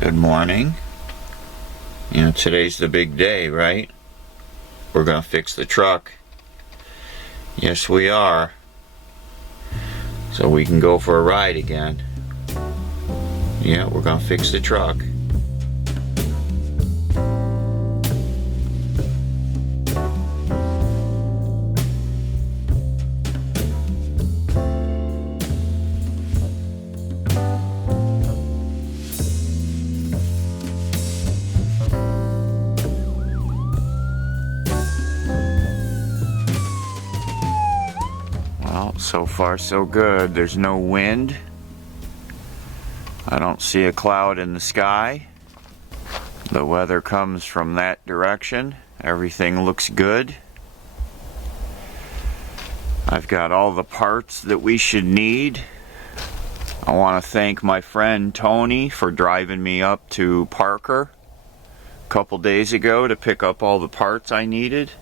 Good morning. You know, today's the big day, right? We're gonna fix the truck. Yes, we are. So we can go for a ride again. Yeah, we're gonna fix the truck. Well, so far so good. There's no wind. I don't see a cloud in the sky. The weather comes from that direction. Everything looks good. I've got all the parts that we should need. I want to thank my friend Tony for driving me up to Parker a couple days ago to pick up all the parts I needed.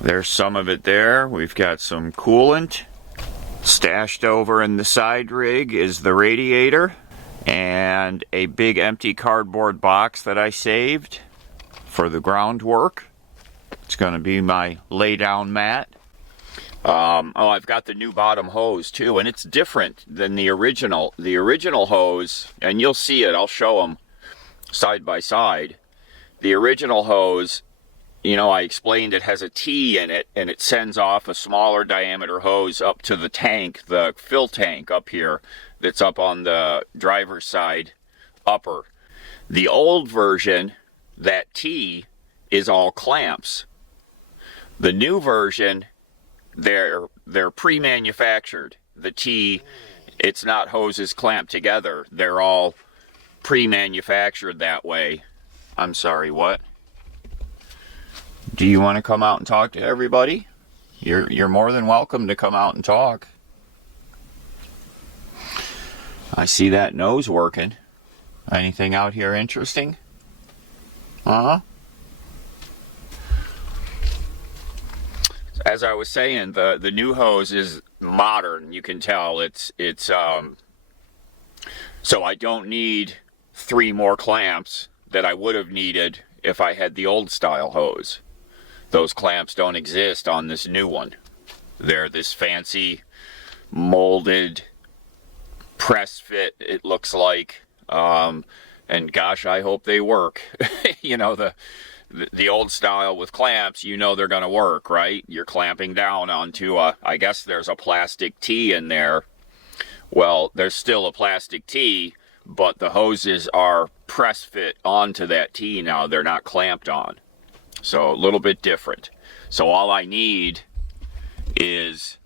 There's some of it there. We've got some coolant. Stashed over in the side rig is the radiator and a big empty cardboard box that I saved for the groundwork. It's going to be my lay down mat. I've got the new bottom hose too, and it's different than the original. The original hose, and you'll see it, I'll show them side by side. The original hose, you know, I explained it has a T in it, and it sends off a smaller diameter hose up to the tank, the fill tank up here, that's up on the driver's side upper. The old version, that T is all clamps. The new version, they're pre-manufactured. The T, it's not hoses clamped together. They're all pre-manufactured that way. I'm sorry, what? Do you want to come out and talk to everybody? You're more than welcome to come out and talk. I see that nose working. Anything out here interesting? Uh-huh. As I was saying, the new hose is modern. You can tell it's so I don't need 3 more clamps that I would have needed if I had the old style hose. Those clamps don't exist on this new one. They're this fancy molded press fit, it looks like. And gosh, I hope they work. You know, the old style with clamps, you know they're going to work, right? You're clamping down onto I guess there's a plastic T in there. Well, there's still a plastic T, but the hoses are press fit onto that T now. They're not clamped on. So a little bit different. So all I need is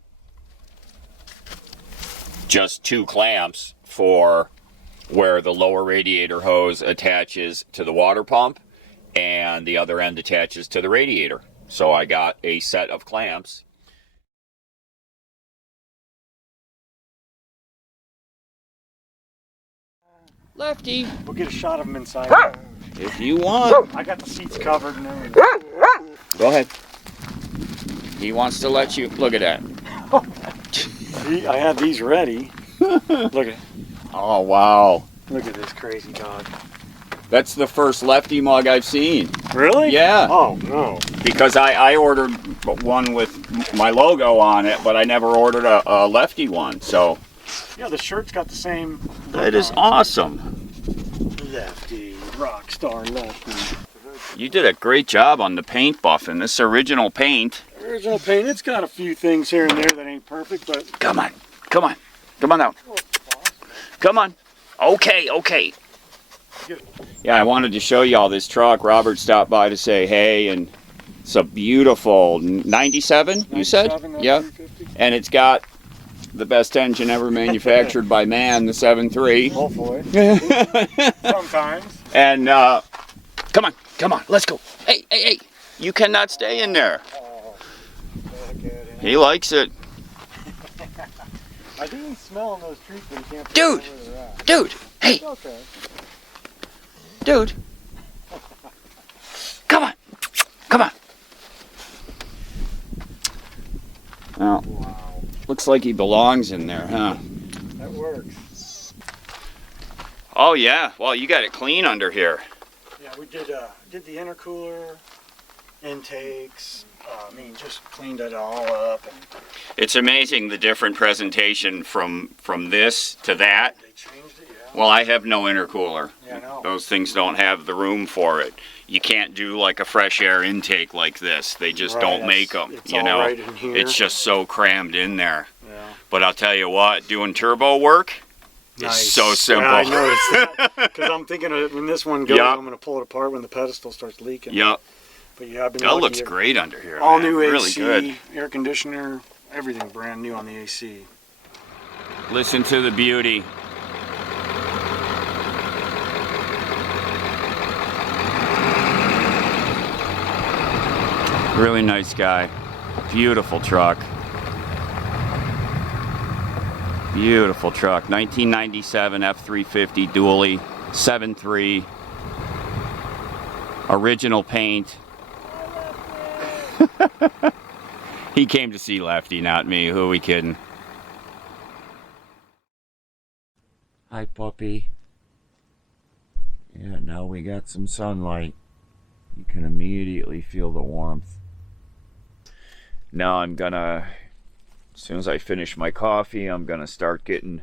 just 2 clamps for where the lower radiator hose attaches to the water pump and the other end attaches to the radiator. So I got a set of clamps. Lefty. We'll get a shot of him inside. If you want. I got the seats covered and everything. Go ahead. He wants to let you. Look at that. See, I had these ready. Look at it. Oh, wow. Look at this crazy dog. That's the first Lefty mug I've seen. Really? Yeah. Oh, no. Because I ordered one with my logo on it, but I never ordered a Lefty one, so. Yeah, the shirt's got the same. That is awesome. Lefty, rock star Lefty. You did a great job on the paint buffing. This original paint. Original paint, it's got a few things here and there that ain't perfect, but. Come on. Come on. Come on now. Come on. Okay. Yeah, I wanted to show you all this truck. Robert stopped by to say hey, and it's a beautiful 97, you said? Yeah. And it's got the best engine ever manufactured by man, the 7.3. Hopefully. Sometimes. And come on, let's go. Hey, you cannot stay in there. Oh, he likes it. I didn't smell those trees, but you can't. Dude, hey. Okay. Dude. Come on. Well, looks like he belongs in there, huh? That works. Oh yeah, well you got it clean under here. Yeah, we did the intercooler, intakes. I mean, just cleaned it all up. And It's amazing the different presentation from this to that. they changed it, yeah. Well, I have no intercooler. Yeah, I know. Those things don't have the room for it. You can't do like a fresh air intake like this. They just Right, don't make them, it's you all know. right in here. It's just so crammed in there. Yeah. But I'll tell you what, doing turbo work is Nice. so simple. Yeah, I noticed that. Because I'm thinking of when this one goes, Yep. I'm going to pull it apart when the pedestal starts leaking. Yep. But yeah, I've been That lucky. looks great under here. All man. new Really AC, good. air conditioner, everything brand new on the AC. Listen to the beauty. Really nice guy. Beautiful truck. Beautiful truck. 1997 F-350 dually, 7.3. Original paint. He came to see Lefty, not me. Who are we kidding? Hi, puppy. Yeah, now we got some sunlight. You can immediately feel the warmth. Now I'm gonna, as soon as I finish my coffee, I'm gonna start getting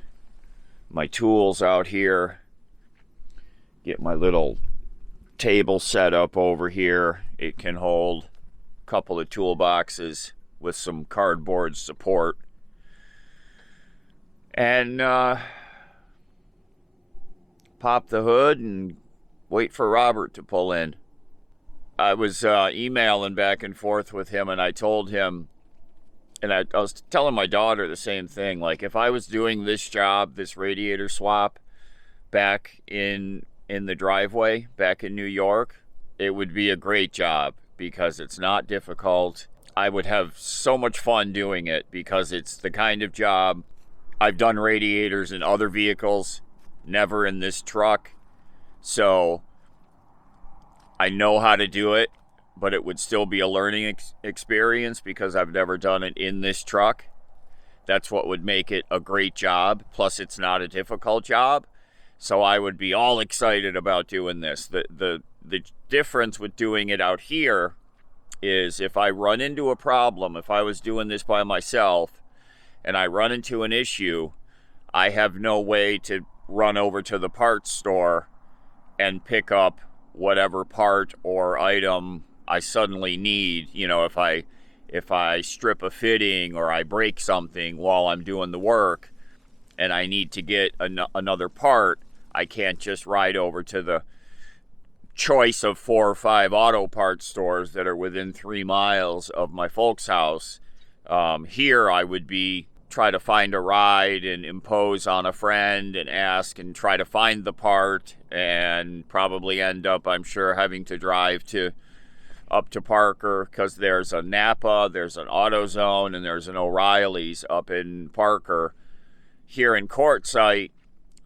my tools out here. Get my little table set up over here. It can hold a couple of toolboxes with some cardboard support. And pop the hood and wait for Robert to pull in. I was emailing back and forth with him, and I told him, and I was telling my daughter the same thing, like if I was doing this job, this radiator swap, back in the driveway, back in New York, it would be a great job because it's not difficult. I would have so much fun doing it because it's the kind of job. I've done radiators in other vehicles, never in this truck. So I know how to do it, but it would still be a learning experience because I've never done it in this truck. That's what would make it a great job. Plus, it's not a difficult job. So I would be all excited about doing this. The difference with doing it out here is if I run into a problem, if I was doing this by myself and I run into an issue, I have no way to run over to the parts store and pick up whatever part or item I suddenly need. You know, if I strip a fitting or I break something while I'm doing the work and I need to get another part, I can't just ride over to the choice of 4 or 5 auto parts stores that are within 3 miles of my folks' house. Here I would try to find a ride and impose on a friend and ask and try to find the part, and probably end up, I'm sure, having to drive up to Parker, because there's a Napa, there's an AutoZone, and there's an O'Reilly's up in Parker. Here in Quartzsite,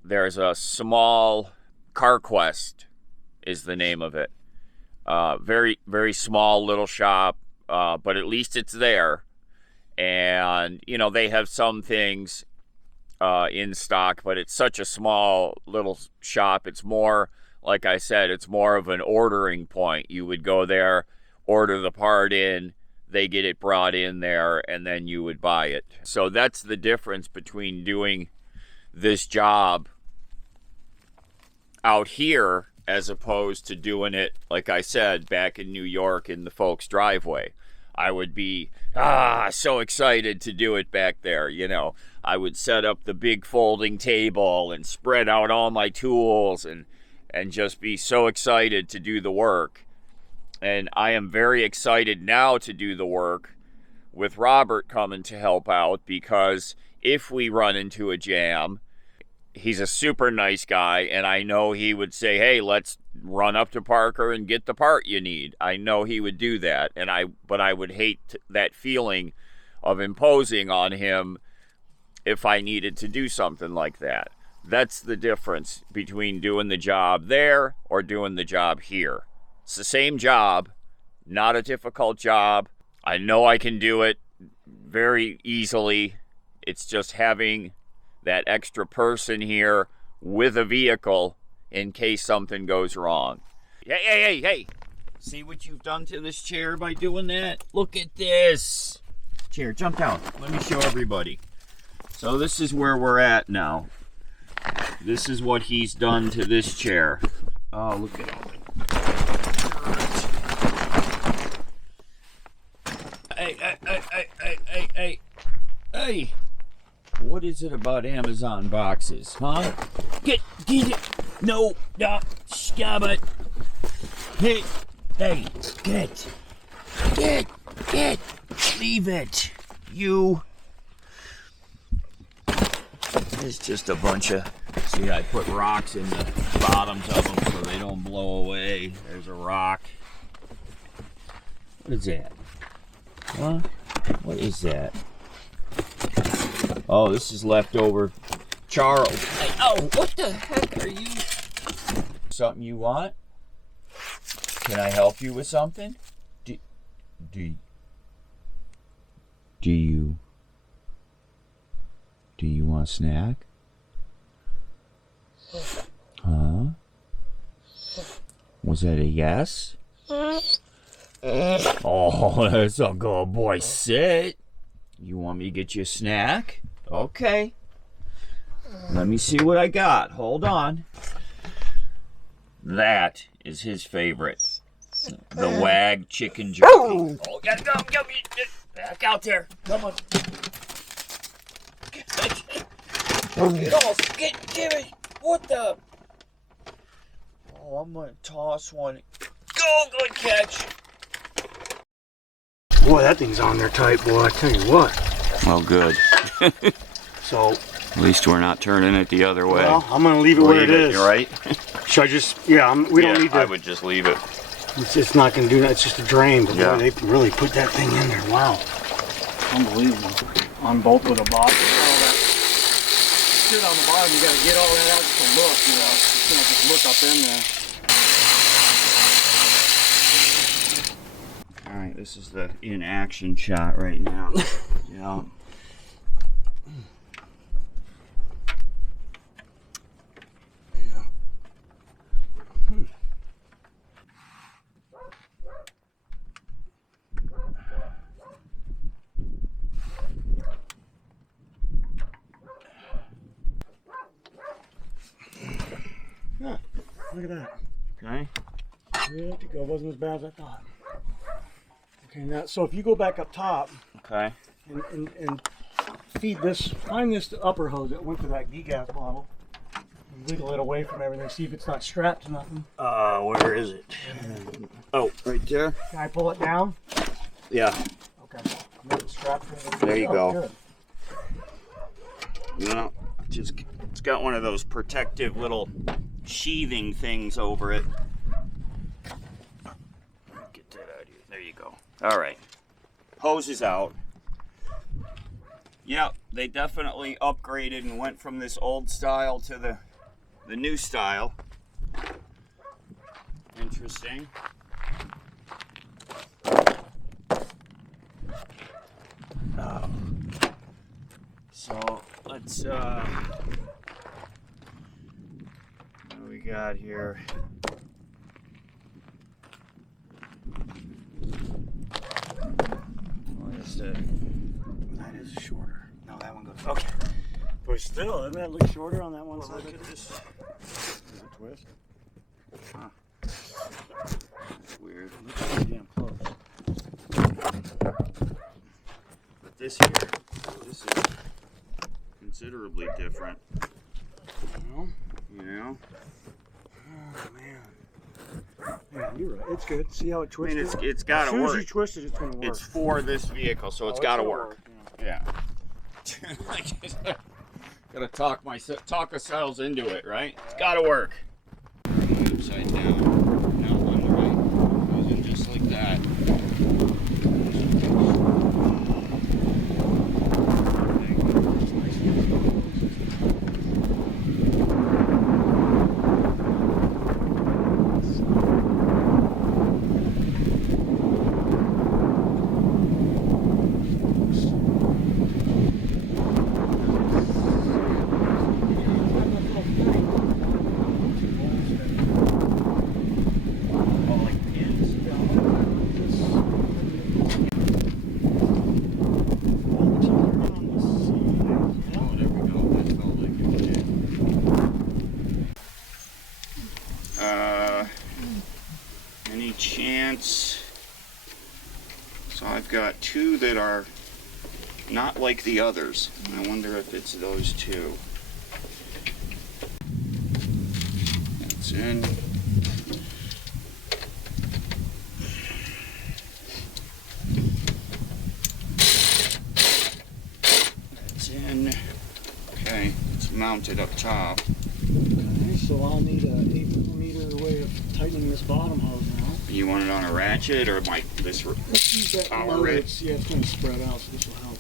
there's a small CarQuest is the name of it. Very, very small little shop, but at least it's there. And, you know, they have some things in stock, but it's such a small little shop. It's more, like I said, it's more of an ordering point. You would go there, order the part in, they get it brought in there, and then you would buy it. So that's the difference between doing this job out here as opposed to doing it, like I said, back in New York in the folks' driveway. I would be so excited to do it back there. You know, I would set up the big folding table and spread out all my tools and just be so excited to do the work. And I am very excited now to do the work with Robert coming to help out, because if we run into a jam, he's a super nice guy, and I know he would say, hey, let's run up to Parker and get the part you need. I know he would do that, but I would hate that feeling of imposing on him if I needed to do something like that. That's the difference between doing the job there or doing the job here. It's the same job, not a difficult job. I know I can do it very easily. It's just having that extra person here with a vehicle in case something goes wrong. Hey. See what you've done to this chair by doing that? Look at this. Chair, jump down. Let me show everybody. So this is where we're at now. This is what he's done to this chair. Oh, look at all it. Hey. What is it about Amazon boxes, huh? Get it. No, stop it. Hey, get. Leave it. You. It's just a bunch of, see, I put rocks in the bottoms of them so they don't blow away. There's a rock. What is that? Huh? What is that? Oh, this is leftover Charles. Oh, what the heck are you? Something you want? Can I help you with something? Do you want a snack? Huh? Was that a yes? Oh, that's a good boy. Sit. You want me to get you a snack? Okay. Let me see what I got. Hold on. That is his favorite. The Wag chicken jerky. Oh, gotta go. Back out there. Come on. Give it. What the? Oh, I'm gonna toss one. Go, good catch. Boy, that thing's on there tight, boy. I tell you what. Well, good. So. At least we're not turning it the other way. Well, I'm gonna leave it where it is. You're right. Should I just? Yeah, we don't need to. I would just leave it. It's not gonna do that. It's just a drain. But yeah. Boy, they really put that thing in there. Wow. Unbelievable. On both with a box. All that shit on the bottom. You gotta get all that out just to look. You know, you can't just look up in there. All right, this is the in-action shot right now. Yeah. Yeah, look at that. Okay. Yeah, it wasn't as bad as I thought. Okay, now, so if you go back up top, okay, and feed this, find this upper hose that went to that gas bottle, and wiggle it away from everything, see if it's not strapped to nothing. Where is it? Oh, right there. Can I pull it down? Yeah. Okay. It's strapped to it. There you go. Good. No, it's got one of those protective little sheathing things over it. Get that out of here. There you go. All right. Hose is out. Yeah, they definitely upgraded and went from this old style to the new style. Interesting. So let's what do we got here? That is shorter. No, that one goes. Okay. But still, doesn't that look shorter on that one side? Look at this. Is it twist? Huh. That's weird. Looks pretty damn close. But this here, this is considerably different. Well, You know? oh man. Yeah, you're right. It's good. See how it I twisted? mean, it's got to As soon as you work. twist it, it's going to work. It's for this vehicle, so it's Oh, got to gonna work. Yeah. Gotta talk ourselves into it, right? It's got to work. Upside down. Now on the right. Goes in just like that. any chance? So I've got two that are not like the others. I wonder if it's those two. That's in. That's in. Okay, it's mounted up top. Okay, so I'll need a 8mm way of tightening this bottom hose now. You want it on a ratchet or might this Let's use that power motor. it? Yeah, it's going to spread out, so this will help.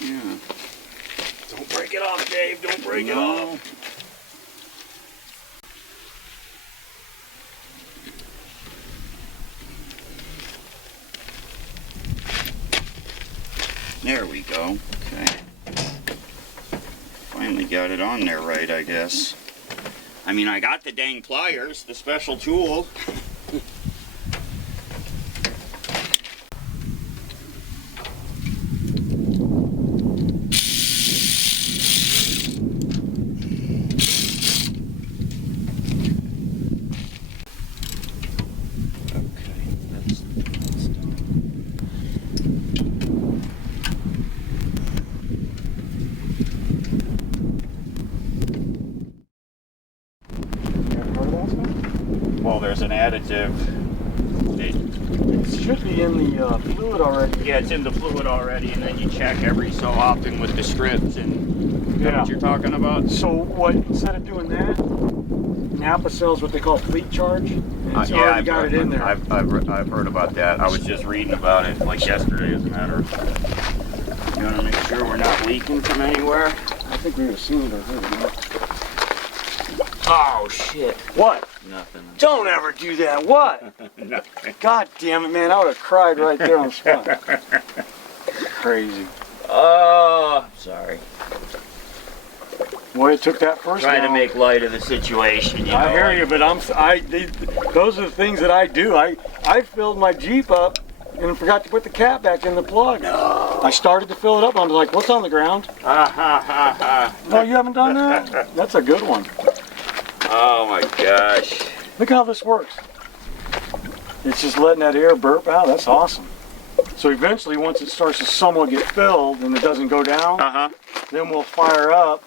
Yeah. Don't break it off, Dave. Don't break it No. off. There we go. Okay. Finally got it on there right, I guess. I mean, I got the dang pliers, the special tool. Well, there's an additive. It should be in the fluid already. Yeah, it's in the fluid already, and then you check every so often with the strips, and you know what you're talking about? So what, instead of doing that, Napa sells what they call fleet charge. And it's already got it in there. I've heard about that. I was just reading about it like yesterday, as a matter of fact. You want to make sure we're not leaking from anywhere? I think we would have seen it or heard it. Oh, shit. What? Nothing. Don't ever do that. What? Nothing. God damn it, man. I would have cried right there on the spot. Crazy. Oh, sorry. Boy, it took that first Trying to round. make light of the situation, you know. I hear you, but those are the things that I do. I filled my Jeep up and forgot to put the cap back in the plug. No. I started to fill it up. I was like, what's on the ground? Ha ha ha ha. No, you haven't done that? That's a good one. Oh my gosh. Look how this works. It's just letting that air burp out. That's awesome. So eventually, once it starts to somewhat get filled and it doesn't go down, then we'll fire up,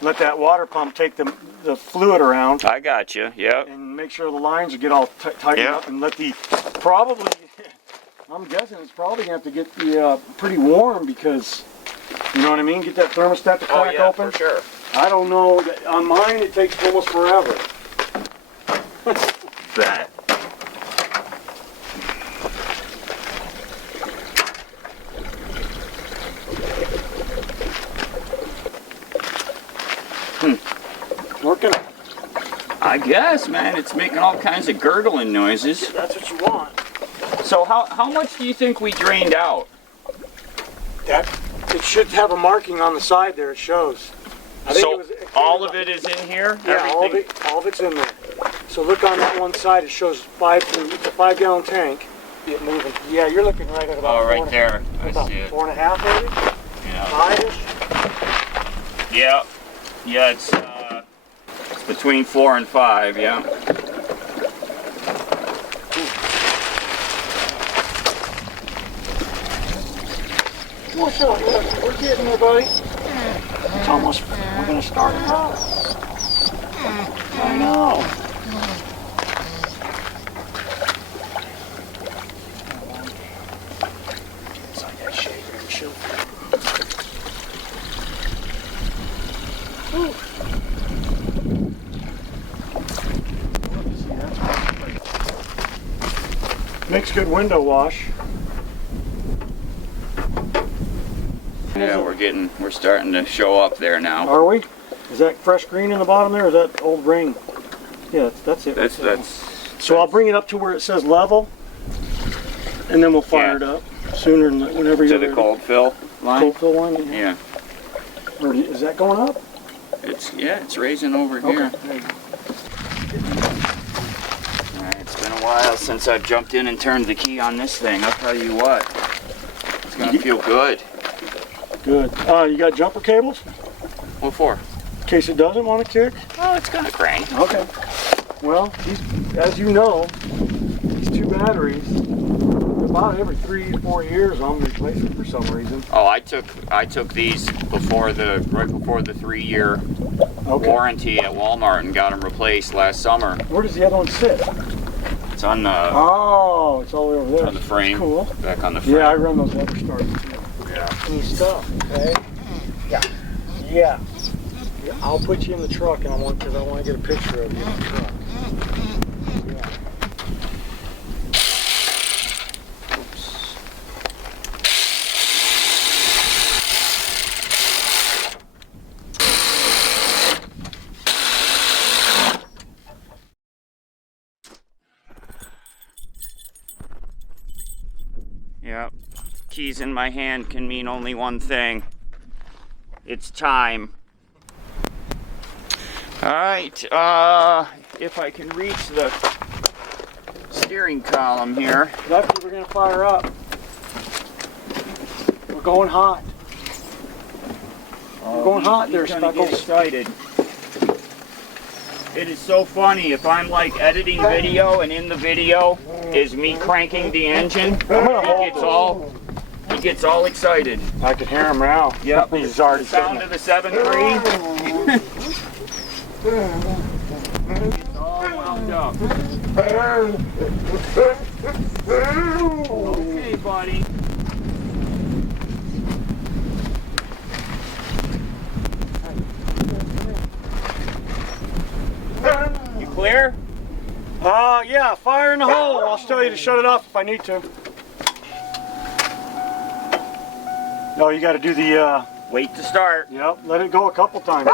let that water pump take the fluid around. I got you. Yep. And make sure the lines get all tightened up, and let the, probably, I'm guessing it's probably going to have to get the pretty warm, because, you know what I mean? Get that thermostat to crack open. For sure. I don't know, on mine it takes almost forever. Bet. Working. I guess, man, it's making all kinds of gurgling noises. That's what you want. So how much do you think we drained out? It should have a marking on the side there. It shows. I think So all of it is in here? Yeah, Everything? all of it's in there. So look on that one side. It shows it's a 5-gallon tank. Get moving. Yeah, you're looking right at about. Oh, right there. I about see it. 4.5 maybe. Yeah. 5-ish. Yeah. Yeah, it's between 4 and 5. Yeah. What's up? We're getting there, buddy. It's almost. We're gonna start it up. I know. Inside that shaker and chill. Makes good window wash. Yeah, we're starting to show up there now. Are we? Is that fresh green in the bottom there, or is that old rain? Yeah, that's it. So I'll bring it up to where it says level, and then we'll fire it up sooner than whenever you're To the ready. cold fill line? Cold fill one? Yeah. Or is that going up? It's raising over here. Okay. There you go. Alright, it's been a while since I've jumped in and turned the key on this thing. I'll tell you what, it's gonna feel good. Good. You got jumper cables? What for? In case it doesn't want to kick? Oh, it's gonna crank. Okay. Well, as you know, these two batteries, about every 3 to 4 years I'm replacing for some reason. Oh, I took these right before the 3-year warranty at Walmart and got them replaced last summer. Where does the other one sit? It's on the Oh, it's all the way over there. on the frame. That's cool. Back on the frame. Yeah, I run those lever starters too. Yeah. Neat stuff. Okay. Yeah. I'll put you in the truck, and I want to get a picture of you in the truck. Yeah. Oops. Yep. Keys in my hand can mean only one thing. It's time. Alright, if I can reach the steering column here. Lefty, we're going to fire up. We're going hot. We're going hot there, He's gonna get Speckles. excited. It is so funny, if I'm like editing video and in the video is me cranking the engine, he gets all excited. I can hear him now. Yep, He's already the sound of the 7.3. It's all wound up. Okay, buddy. You clear? Yeah, fire in the hole. I'll tell you to shut it off if I need to. No, you got to do the, Wait to start. yep, let it go a couple times.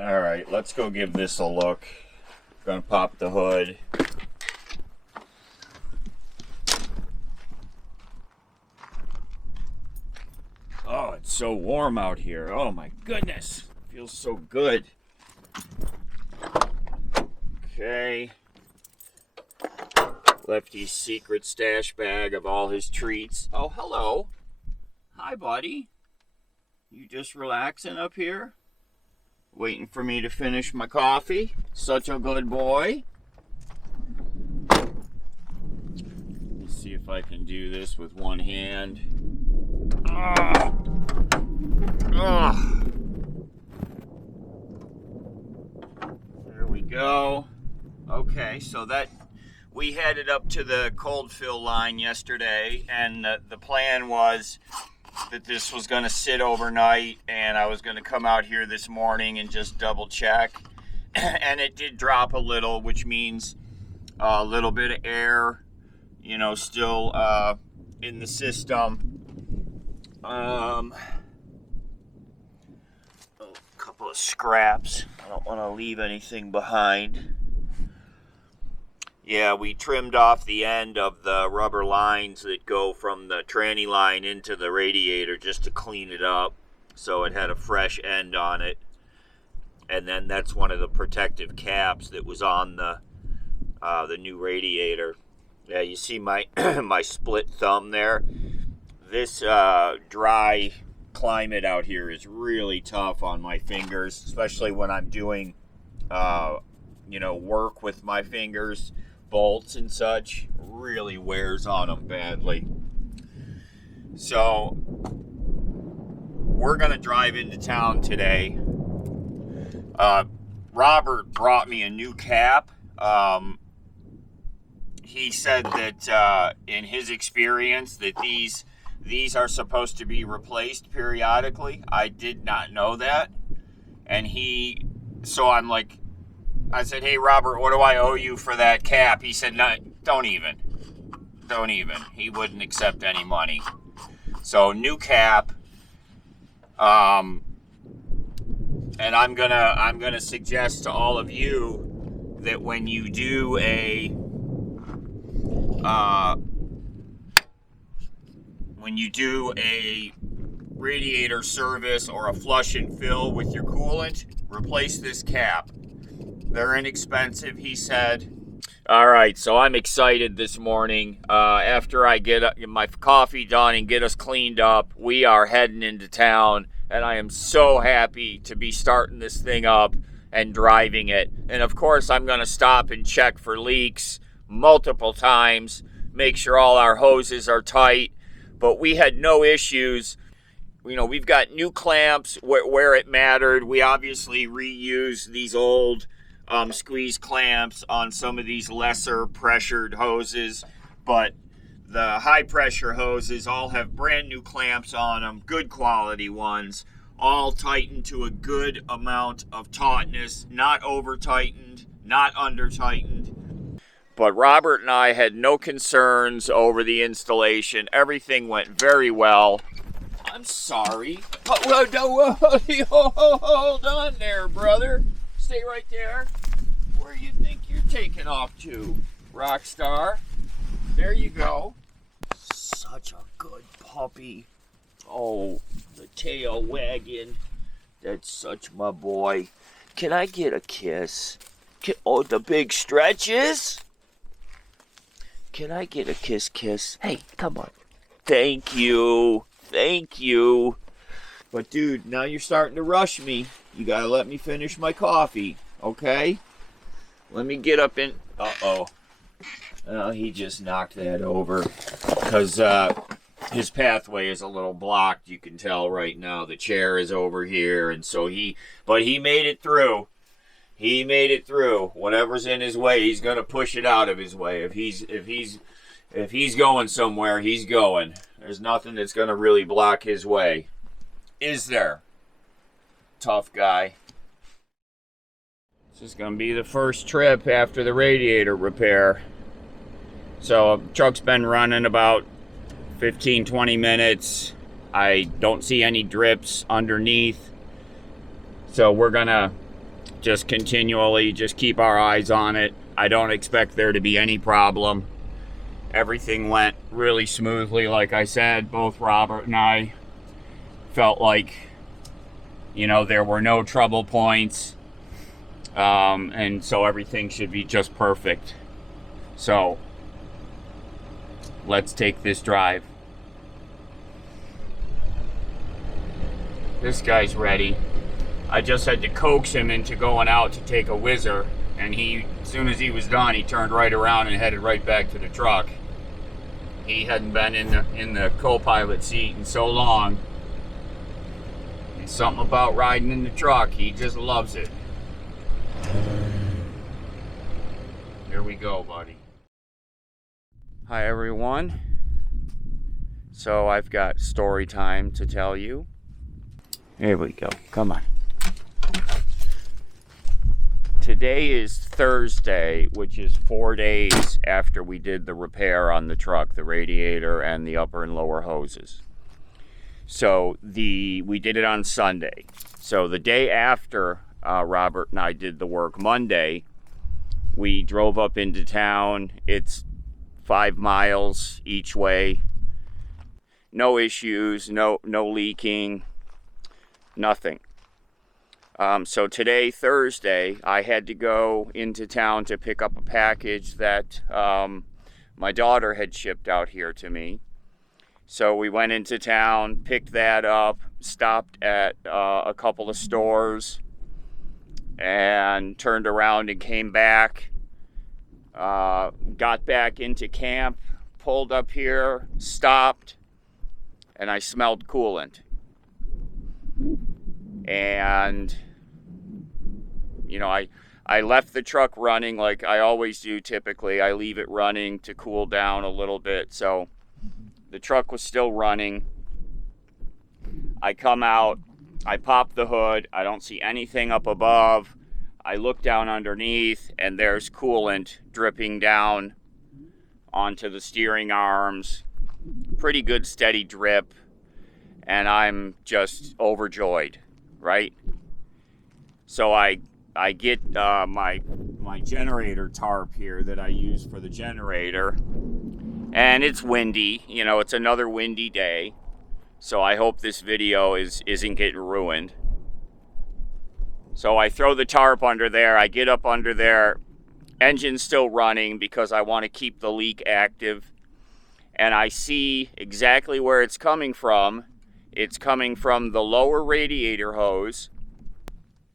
Alright, let's go give this a look. Gonna pop the hood. Oh, it's so warm out here. Oh my goodness. Feels so good. Okay. Lefty's secret stash bag of all his treats. Oh, hello. Hi, buddy. You just relaxing up here? Waiting for me to finish my coffee. Such a good boy. Let's see if I can do this with one hand. There we go. Okay, so that we headed up to the cold fill line yesterday, and the plan was that this was going to sit overnight, and I was going to come out here this morning and just double check. And it did drop a little, which means a little bit of air, you know, still in the system. A couple of scraps. I don't want to leave anything behind. Yeah, we trimmed off the end of the rubber lines that go from the tranny line into the radiator just to clean it up, so it had a fresh end on it. And then that's one of the protective caps that was on the new radiator. Yeah, you see my my split thumb there. This dry climate out here is really tough on my fingers, especially when I'm doing you know, work with my fingers. Bolts and such really wears on them badly. So we're going to drive into town today. Robert brought me a new cap. He said that in his experience that these are supposed to be replaced periodically. I did not know that. And so I'm like, I said, hey, Robert, what do I owe you for that cap? He said, no, don't even. He wouldn't accept any money. So new cap. And I'm gonna suggest to all of you that when you do a radiator service or a flush and fill with your coolant, replace this cap. They're inexpensive, he said. All right, so I'm excited this morning. After I get my coffee done and get us cleaned up, we are heading into town, and I am so happy to be starting this thing up and driving it. And of course, I'm going to stop and check for leaks multiple times, make sure all our hoses are tight, but we had no issues. You know, we've got new clamps where it mattered. We obviously reuse these old squeeze clamps on some of these lesser pressured hoses, but the high pressure hoses all have brand new clamps on them, good quality ones, all tightened to a good amount of tautness, not over tightened, not under tightened. But Robert and I had no concerns over the installation. Everything went very well. I'm sorry. Hold on there, brother. Stay right there. Where you think you're taking off to, rock star? There you go. Such a good puppy. Oh, the tail wagging. That's such my boy. Can I get a kiss? Oh, the big stretches? Can I get a kiss? Hey, come on. Thank you. But dude, now you're starting to rush me. You gotta let me finish my coffee, okay? Let me get up in... Uh-oh. Oh, he just knocked that over. Because his pathway is a little blocked. You can tell right now the chair is over here. And so but he made it through. He made it through. Whatever's in his way, he's going to push it out of his way. If he's going somewhere, he's going. There's nothing that's going to really block his way. Is there? Tough guy. This is going to be the first trip after the radiator repair. So truck's been running about 15-20 minutes. I don't see any drips underneath. So we're going to just continually just keep our eyes on it. I don't expect there to be any problem. Everything went really smoothly. Like I said, both Robert and I felt like, you know, there were no trouble points. And so everything should be just perfect. So let's take this drive. This guy's ready. I just had to coax him into going out to take a whizzer, and as soon as he was done, he turned right around and headed right back to the truck. He hadn't been in the co-pilot seat in so long. It's something about riding in the truck. He just loves it. Here we go, buddy. Hi, everyone. So I've got story time to tell you. Here we go. Come on. Today is Thursday, which is 4 days after we did the repair on the truck, the radiator and the upper and lower hoses. So we did it on Sunday. So the day after Robert and I did the work, Monday, we drove up into town. It's 5 miles each way. No issues, no leaking, nothing. So today, Thursday, I had to go into town to pick up a package that my daughter had shipped out here to me. So we went into town, picked that up, stopped at a couple of stores, and turned around and came back. Got back into camp, pulled up here, stopped, and I smelled coolant. And, you know, I left the truck running like I always do typically. I leave it running to cool down a little bit. So the truck was still running. I come out, I pop the hood, I don't see anything up above. I look down underneath and there's coolant dripping down onto the steering arms. Pretty good steady drip, and I'm just overjoyed, right? So I get my generator tarp here that I use for the generator, and it's windy, you know, it's another windy day, so I hope this video isn't getting ruined. So I throw the tarp under there, I get up under there, engine's still running because I want to keep the leak active, and I see exactly where it's coming from. It's coming from the lower radiator hose.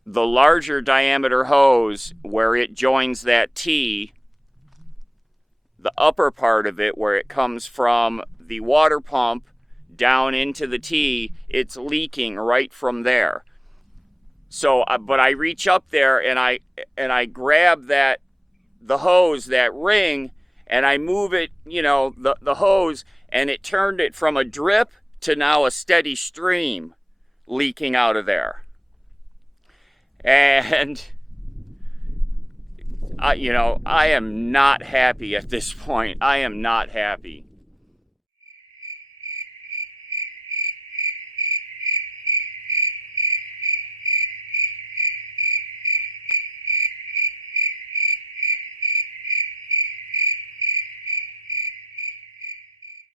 The larger diameter hose where it joins that T, the upper part of it where it comes from the water pump down into the T, it's leaking right from there. So, but I reach up there and I grab the hose, that ring, and I move it, you know, the hose, and it turned it from a drip to now a steady stream leaking out of there. And, you know, I am not happy at this point. I am not happy.